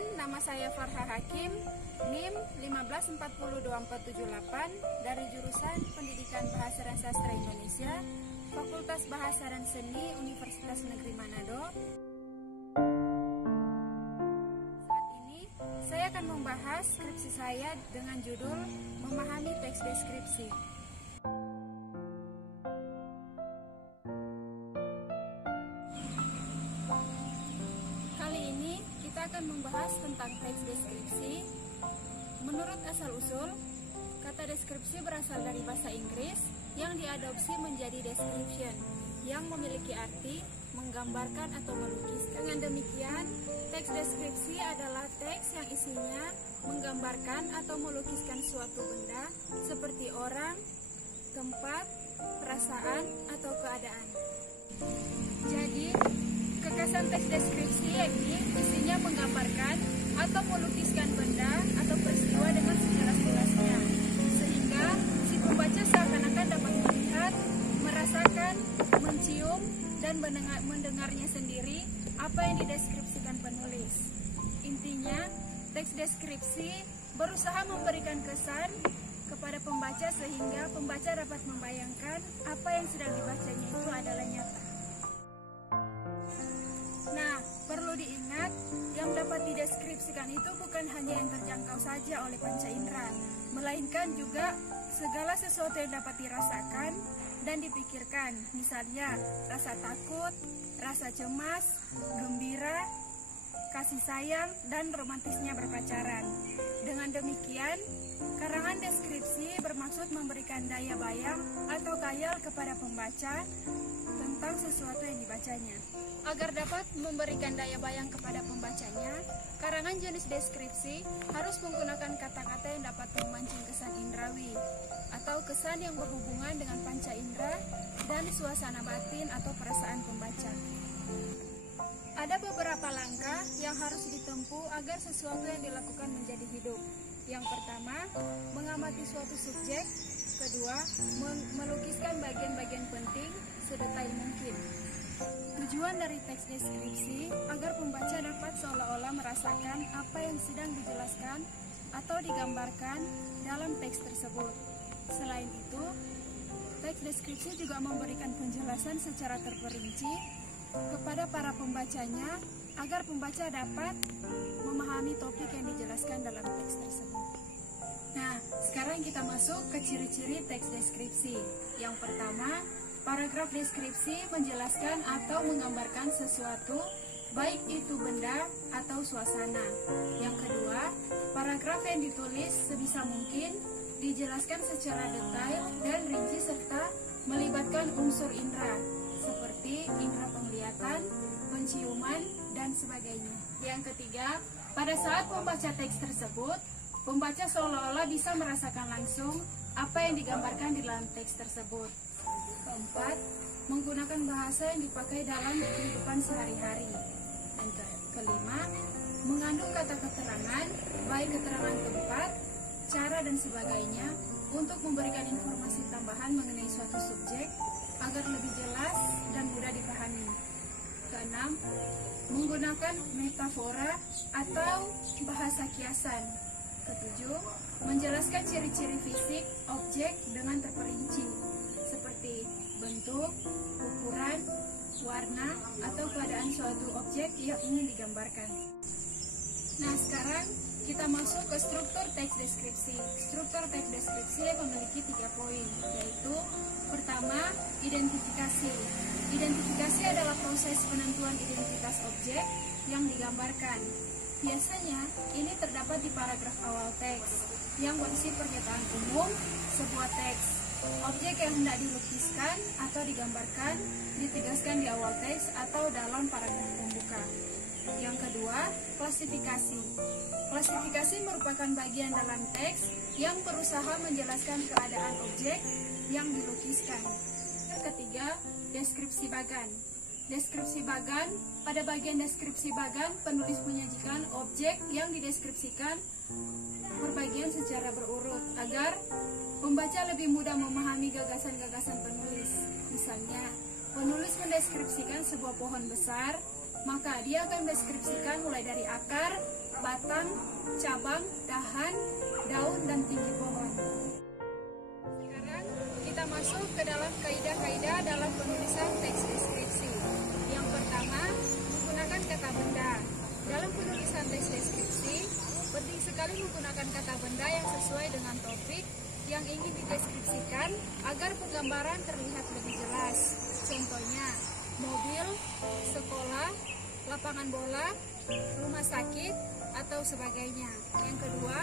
teman-teman, nama saya Farha Hakim, NIM 1540248 dari jurusan Pendidikan Bahasa dan Sastra Indonesia, Fakultas Bahasa dan Seni Universitas Negeri Manado. Saat ini, saya akan membahas skripsi saya dengan judul Memahami Teks Deskripsi. Kali ini kita akan membahas tentang teks deskripsi. Menurut asal-usul, kata deskripsi berasal dari bahasa Inggris yang diadopsi menjadi description, yang memiliki arti menggambarkan atau melukis. Dengan demikian, teks deskripsi adalah teks yang isinya menggambarkan atau melukiskan suatu benda seperti orang, tempat, perasaan, atau keadaan. Jadi, kekasan teks deskripsi ini isinya menggambarkan atau melukiskan benda atau peristiwa dengan sejelas-jelasnya, sehingga si pembaca seakan-akan dapat melihat, merasakan, mencium, dan mendengarnya sendiri apa yang dideskripsikan penulis. Intinya, teks deskripsi berusaha memberikan kesan kepada pembaca sehingga pembaca dapat membayangkan apa yang sedang dibacanya itu adalah nyata. Nah, perlu diingat, yang dapat dideskripsikan itu bukan hanya yang terjangkau saja oleh panca indera, melainkan juga segala sesuatu yang dapat dirasakan dan dipikirkan, misalnya rasa takut, rasa cemas, gembira, kasih sayang, dan romantisnya berpacaran. Dengan demikian, karangan deskripsi bermaksud memberikan daya bayang atau khayal kepada pembaca tentang sesuatu yang dibacanya. Agar dapat memberikan daya bayang kepada pembacanya, karangan jenis deskripsi harus menggunakan kata-kata yang dapat memancing kesan indrawi atau kesan yang berhubungan dengan panca indera dan suasana batin atau perasaan pembaca. Ada beberapa langkah yang harus ditempuh agar sesuatu yang dilakukan menjadi hidup. Yang pertama, mengamati suatu subjek. Kedua, melukiskan bagian-bagian penting sedetail mungkin. Tujuan dari teks deskripsi agar pembaca dapat seolah-olah merasakan apa yang sedang dijelaskan atau digambarkan dalam teks tersebut. Selain itu, teks deskripsi juga memberikan penjelasan secara terperinci kepada para pembacanya agar pembaca dapat memahami topik yang dijelaskan dalam teks tersebut. Nah, sekarang kita masuk ke ciri-ciri teks deskripsi. Yang pertama, paragraf deskripsi menjelaskan atau menggambarkan sesuatu, baik itu benda atau suasana. Yang kedua, paragraf yang ditulis sebisa mungkin dijelaskan secara detail dan rinci serta melibatkan unsur indera, seperti indera penglihatan, penciuman, dan sebagainya. Yang ketiga, pada saat membaca teks tersebut, pembaca seolah-olah bisa merasakan langsung apa yang digambarkan di dalam teks tersebut. Keempat, menggunakan bahasa yang dipakai dalam kehidupan sehari-hari. Dan kelima, mengandung kata keterangan, baik keterangan tempat, cara, dan sebagainya, untuk memberikan informasi tambahan mengenai suatu subjek agar lebih jelas dan mudah dipahami. Keenam, menggunakan metafora atau bahasa kiasan. Ketujuh, menjelaskan ciri-ciri fisik objek dengan terperinci, seperti bentuk, ukuran, warna, atau keadaan suatu objek yang ingin digambarkan. Nah, sekarang kita masuk ke struktur teks deskripsi. Struktur teks deskripsi memiliki 3 poin, yaitu pertama, identifikasi. Identifikasi adalah proses penentuan identitas objek yang digambarkan. Biasanya, ini terdapat di paragraf awal teks, yang berisi pernyataan umum sebuah teks. Objek yang hendak dilukiskan atau digambarkan ditegaskan di awal teks atau dalam paragraf pembuka. Yang kedua, klasifikasi. Klasifikasi merupakan bagian dalam teks yang berusaha menjelaskan keadaan objek yang dilukiskan. Yang ketiga, deskripsi bagan. Deskripsi bagan, pada bagian deskripsi bagan, penulis menyajikan objek yang dideskripsikan berbagian secara berurut agar pembaca lebih mudah memahami gagasan-gagasan penulis. Misalnya, penulis mendeskripsikan sebuah pohon besar maka dia akan mendeskripsikan mulai dari akar, batang, cabang, dahan, daun, dan tinggi pohon. Sekarang kita masuk ke dalam kaidah-kaidah dalam penulisan teks deskripsi. Yang pertama, menggunakan kata benda. Dalam penulisan teks deskripsi, penting sekali menggunakan kata benda yang sesuai dengan topik yang ingin dideskripsikan agar penggambaran terlihat lebih jelas. Contohnya, mobil, sekolah, lapangan bola, rumah sakit, atau sebagainya. Yang kedua,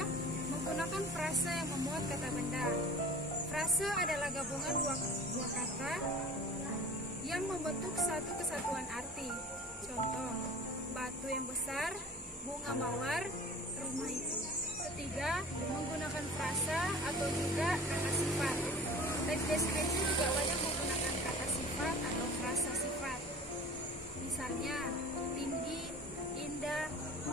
menggunakan frase yang memuat kata benda. Frase adalah gabungan dua kata yang membentuk satu kesatuan arti. Contoh, batu yang besar, bunga mawar, rumah itu. Ketiga, menggunakan frasa atau juga kata sifat. Teks deskripsi juga banyak menggunakan kata sifat atau frasa sifat. Misalnya, tinggi, indah,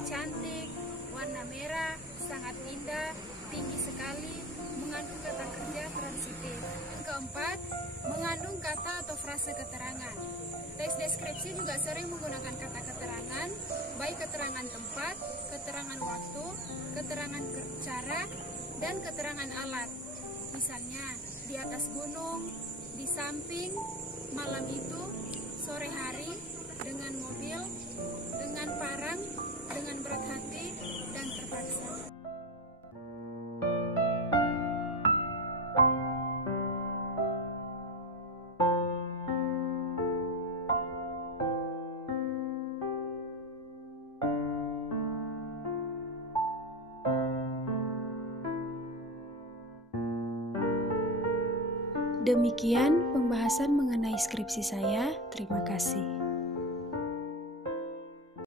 cantik, warna merah, sangat indah, tinggi sekali, mengandung kata kerja transitif. Yang keempat, mengandung kata atau frase keterangan. Teks deskripsi juga sering menggunakan kata keterangan, baik keterangan tempat, keterangan waktu, keterangan cara, dan keterangan alat. Misalnya, di atas gunung, di samping, malam itu, sore hari, dengan mobil, dengan parang, dengan berat hati, dan terpaksa. Demikian pembahasan mengenai skripsi saya. Terima kasih.